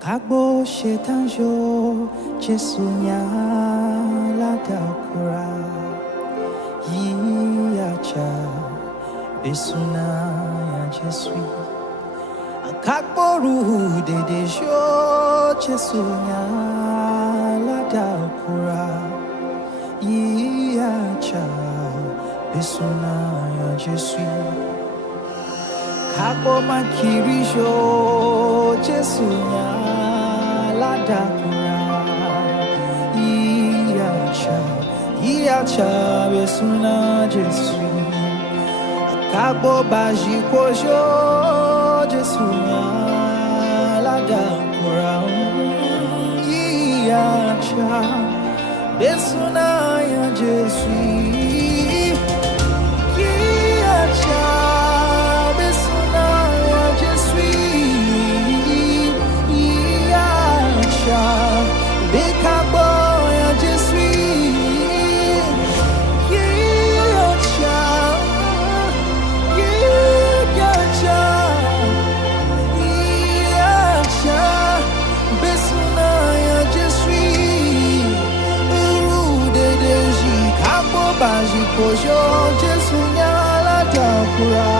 Kagbo shetanjo Jesunya la dakura Yiacha Besuna ya Jesui Kagbo ru de dejo Jesunya la dakura Yiacha Besuna ya Jesui Kagbo makirisho Jesunya la dakura Iacha besuna Jesu Kagbo baji kojo Jesunya la dakura Iacha besuna ya Jesu Kojo Jesunya la dakura